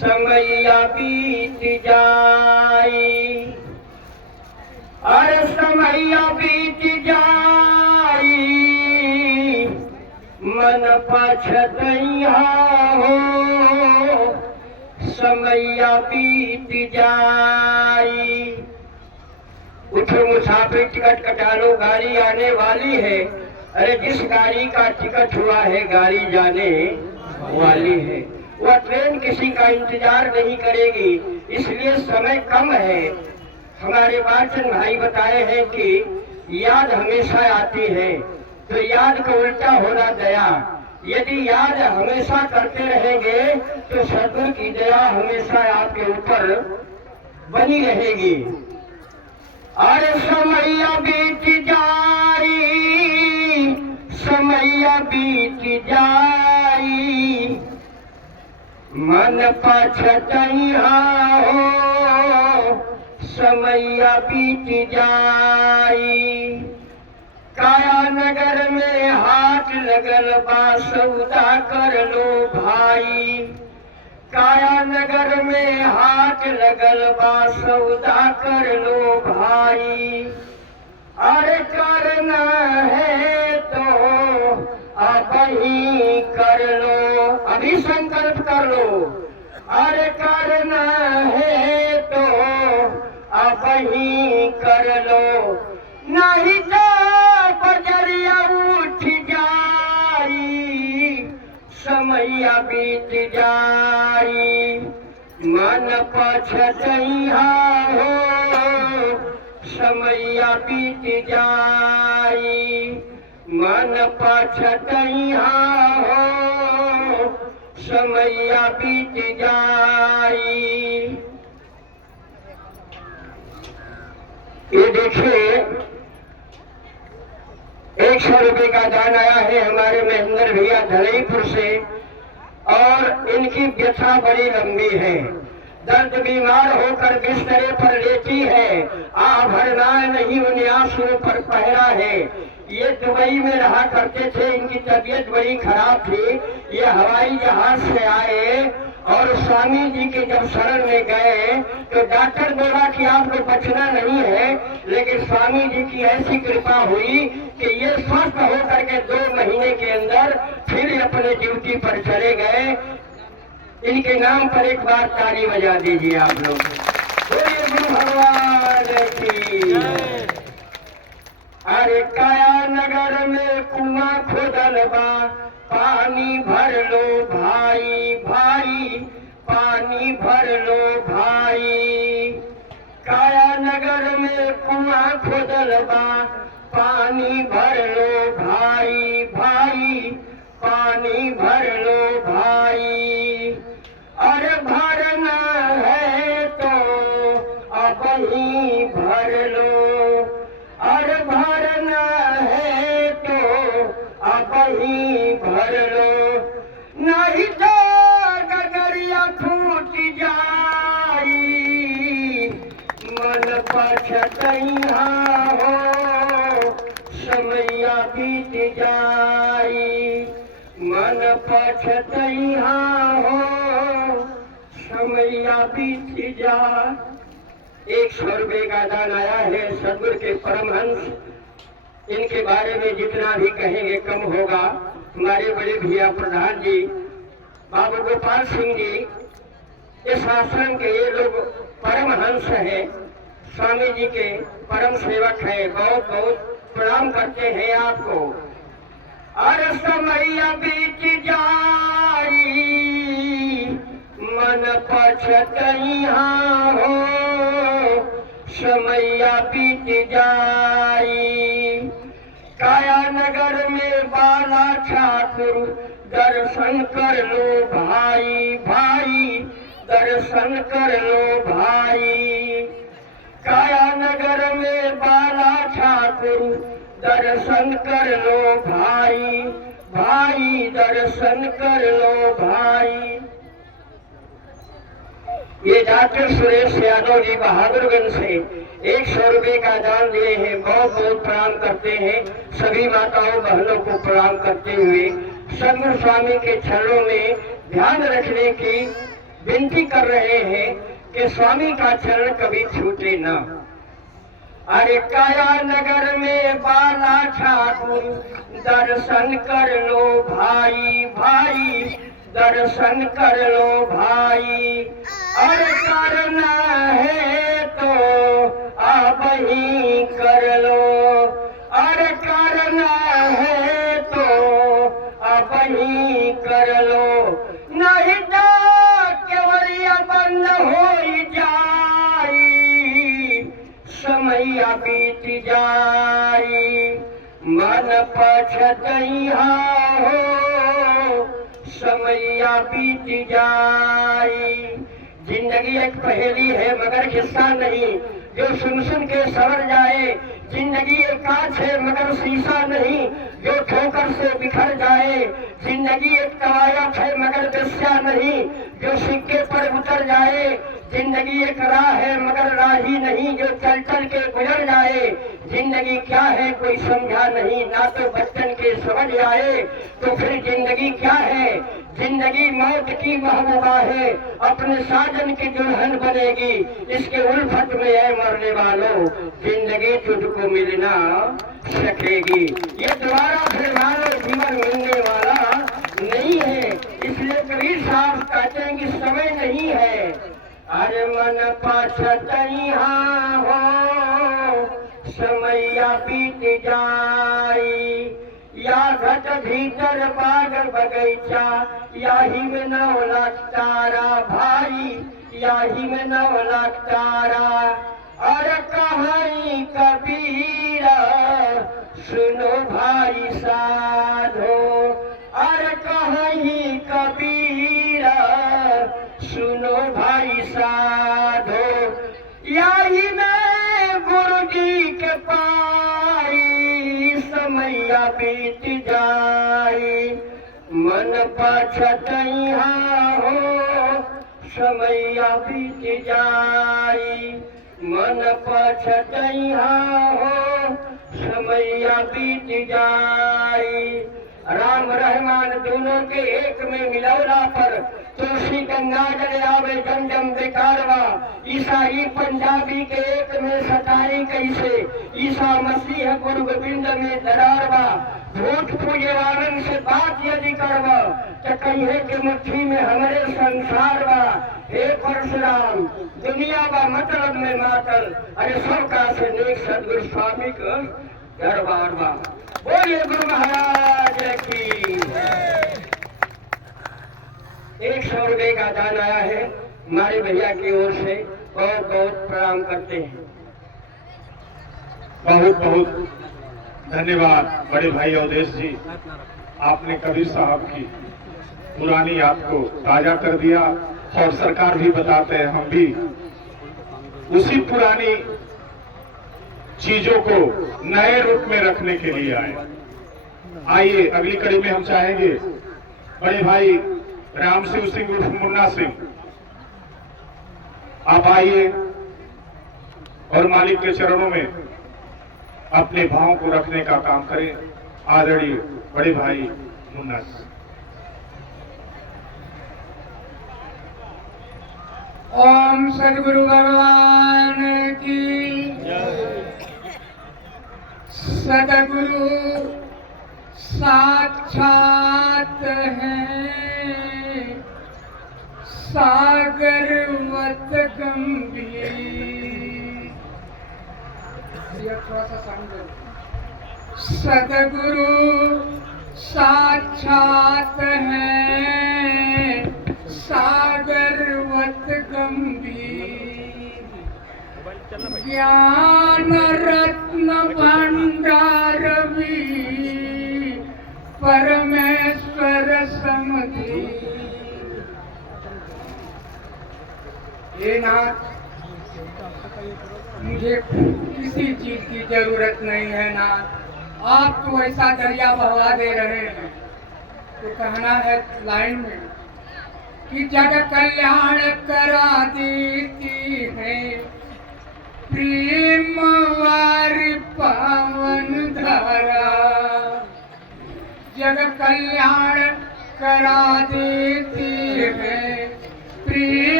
समैया बीत जाई, अरे समैया बीत जाई, मन पछतैया हो, समैया बीत जाई। उठो मुसाफिर टिकट कटा लो, गाड़ी आने वाली है। अरे जिस गाड़ी का टिकट हुआ है गाड़ी जाने वाली है। वह ट्रेन किसी का इंतजार नहीं करेगी, इसलिए समय कम है। हमारे वाचन भाई बताए हैं कि याद हमेशा आती है, तो याद का उल्टा होना दया। यदि याद हमेशा करते रहेंगे तो सद्गुरु की दया हमेशा आपके ऊपर बनी रहेगी। अरे समैया बीत जाई, समैया बीत जाई, मन पछतैया हो, समैया बीत जाई। काया नगर में हाट लगल बा, सौदा कर लो भाई। काया नगर में हाट लगल बा, सौदा कर लो भाई। अरे करना है तो अब ही कर लो, अभी संकल्प कर लो। अरे करना है तो अब ही कर लो, नहीं तो बजरिया उठ जाई, समैया बीत जाई। मन पछतैया हो, समैया बीत जाई। मन पछतैया हो, समैया बीत जाई। ये देखिए 100 रुपए का दान आया है हमारे महेंद्र भैया धलईपुर से, और इनकी व्यथा बड़ी लंबी है। दर्द बीमार होकर बिस्तरे पर लेटी है, भरना नहीं उन्हें आंसुओं पर पहरा है। ये दुबई में रहा करते थे, इनकी तबीयत बड़ी खराब थी। ये हवाई जहाज से आए और स्वामी जी के जब शरण में गए तो डॉक्टर बोला कि आपको बचना नहीं है, लेकिन स्वामी जी की ऐसी कृपा हुई कि ये स्वस्थ होकर के 2 महीने के अंदर फिर अपने ड्यूटी पर चले गए। इनके नाम पर एक बार ताली बजा दीजिए आप लोग। बोलिए गुरु भगवान की। अरे काया नगर में कुआं खोदल बा, पानी भर लो भाई भाई, पानी भर लो भाई। काया नगर में कुआं खोदल बा, पानी भर लो भाई भाई, पानी भर लो भाई। अरे भरना है तो अब ही भर लो, अरे भरना है तो अब ही भर लो, नहीं तो गगरिया फूट जाई, मन पछतैया हो, समैया बीत जाई। मन पछतैया हो, समैया बीत जा। 100 रुपए का दान आया है सद्गुरु के परमहंस। इनके बारे में जितना भी कहेंगे कम होगा। हमारे बड़े भैया प्रधान जी बाबू गोपाल सिंह जी इस आश्रम के ये लोग परमहंस हैं, स्वामी जी के परम सेवक हैं। बहुत बहुत प्रणाम करते हैं आपको। अरे समैया बीत जाई, मन पछतैया हो, समैया बीत जाई। काया नगर में बाला ठाकुर दर्शन कर लो भाई भाई, दर्शन कर लो भाई। काया नगर में बाला ठाकुर दर्शन कर लो भाई भाई, दर्शन कर लो भाई। ये डॉक्टर सुरेश यादव जी बहादुरगंज से 100 रुपए का दान दिए हैं। बहुत बहुत प्रणाम करते हैं। सभी माताओं बहनों को प्रणाम करते हुए सद्गुरु स्वामी के चरणों में ध्यान रखने की विनती कर रहे हैं कि स्वामी का चरण कभी छूटे न। अरे काया नगर में बाला ठाकुर दर्शन कर लो भाई भाई, दर्शन कर लो भाई। अरे करना है तो आप ही कर लो, अरे करना है तो आप ही कर लो, नहीं तो केवलिया बंद हो जाई, समय बीत जाई, मन पछतैहा हो, समय बीत जाई। जिंदगी एक पहेली है मगर किस्सा नहीं, जो सुन सुन के सवर जाए। जिंदगी एक कांच है मगर शीशा नहीं, जो ठोकर से बिखर जाए। जिंदगी एक कवायद है मगर दस्या नहीं, जो सिक्के पर उतर जाए। जिंदगी एक राह है मगर राही नहीं, जो चल चल के गुजर जाए। जिंदगी क्या है कोई समझा नहीं, ना तो बचपन के समझ आए तो फिर जिंदगी क्या है। जिंदगी मौत की महबूबा है, अपने साजन की दुल्हन बनेगी, इसके उल्फत में है मरने वालों, जिंदगी तुझको मिलना सकेगी। ये दोबारा फिर मानो जीवन मिलने वाला नहीं है, इसलिए कबीर साहब कहते हैं कि समय नहीं है। अरे मन पछतैहा हो, समैया बीत जाई, या घट भीतर बाग बगैचा, याही में 9 लाख तारा भाई, याही में 9 लाख तारा। अरे कहानी कबीरा सुनो भाई साधो, अरे कहानी कबीरा सुनो भाई साधो, याही में गुरु जी के पाई, समैया बीत जाई, मन पछतैहा हो, समैया बीत जाई, मन पछतैहा हो, समैया बीत जाई। राम रहमान दोनों के एक में मिलौला पर, तुलसी गंगा जल आवे जम जम बेकारवा। ईसाई पंजाबी के एक में सताई कैसे, ईसा मसीह गुरु गोविंद में दरारवा। झूठ पूजे वालन से बात यदि करवा, तो कहे के मुट्ठी में हमारे संसार बा। हे परशुराम दुनिया बा मतलब में मातल, अरे सबका से नेक सदगुरु स्वामी का दरबार बा। बोलिए गुरु महाराज की। 100 रुपए का दान आया है हमारे भैया की ओर से, बहुत बहुत प्रणाम करते हैं। बहुत बहुत धन्यवाद बड़े भाई अवधेश जी, आपने कबीर साहब की पुरानी याद को ताजा कर दिया। और सरकार भी बताते हैं, हम भी उसी पुरानी चीजों को नए रूप में रखने के लिए आए। आइए अगली कड़ी में हम चाहेंगे बड़े भाई राम शिव सिंह उर्फ मुन्ना सिंह, आप आइए और मालिक के चरणों में अपने भावों को रखने का काम करें। आदरणीय बड़े भाई मुन्ना सिंह। ओम सदगुरु भगवान की सदगुरु साक्षात हैं, सागरवत गंभीर। थोड़ा सा साउंड। सदगुरु साक्षात हैं, सागरवत गंभीर। ज्ञान रत्न भंडार भी परमेश्वर समधी। हे नाथ, मुझे किसी चीज की जरूरत नहीं है नाथ, आप तो ऐसा दरिया बहा दे रहे हैं। तो कहना है लाइन में कि जग कल्याण करा देती है, प्रेम वारी पावन धारा। जग कल्याण करा देती है, प्रेम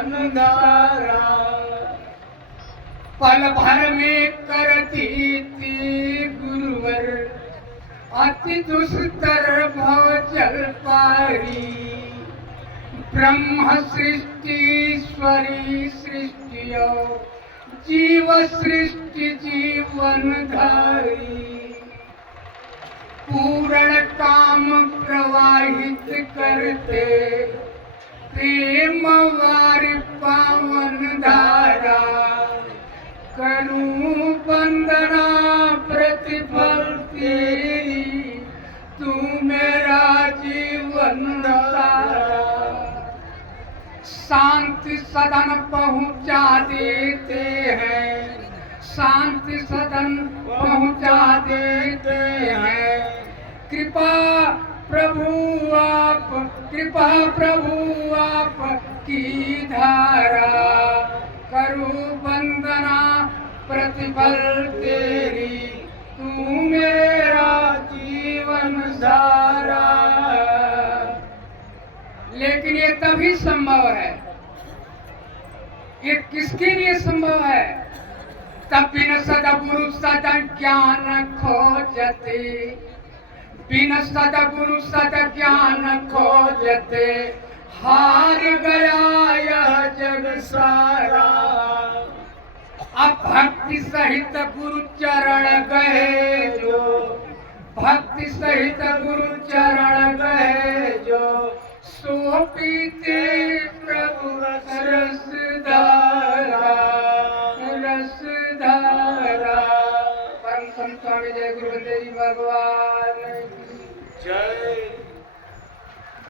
जीवन धारा। पल भर में करती थी गुरुवर अति दुस्तर भव जल पारी। ब्रह्म सृष्टिश्वरी सृष्टियो जीव सृष्टि जीवन धारी। पूर्ण काम प्रवाहित करते प्रेम वार पावन धारा। करूं वंदना प्रतिफल तेरी तू मेरा जीवन धारा। शांति सदन पहुंचा देते हैं, शांति सदन पहुंचा देते हैं। कृपा प्रभु आप की धारा। करूं वंदना प्रतिफल तेरी तू मेरा जीवन धारा। लेकिन ये तभी संभव है, ये किसके लिए संभव है? तब बिन सदगुरु सद ज्ञान खोजते, बिन सदगुरु सद ज्ञान खोजते हार गया यह जग सारा। अब भक्ति सहित गुरु चरण गए जो, भक्ति सहित गुरु चरण गए जो, सो पीते प्रभु रस धारा, रस धारा। परम संत स्वामी जय गुरु देव भगवान।